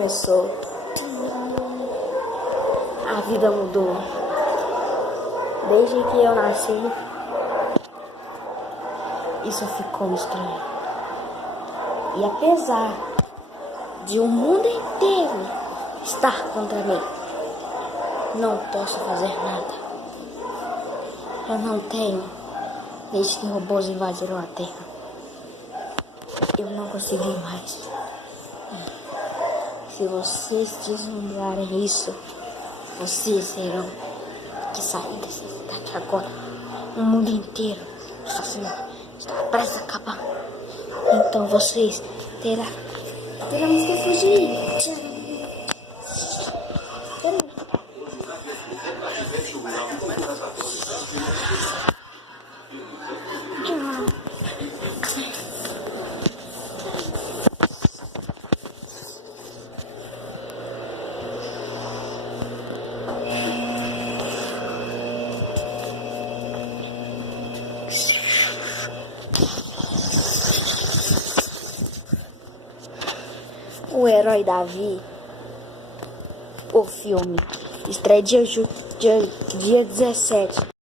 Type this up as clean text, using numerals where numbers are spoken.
começou. A vida mudou. Desde que eu nasci, isso ficou estranho. E apesar de o mundo inteiro estar contra mim, não posso fazer nada. Eu não tenho, desde que robôs invadiram a Terra. Eu não consegui mais. Se vocês deslumbrarem isso, vocês terão que sair dessa cidade agora. O mundo inteiro está prestes a acabar. Então vocês terão que fugir. O Herói Davi, o filme, estreia dia 17.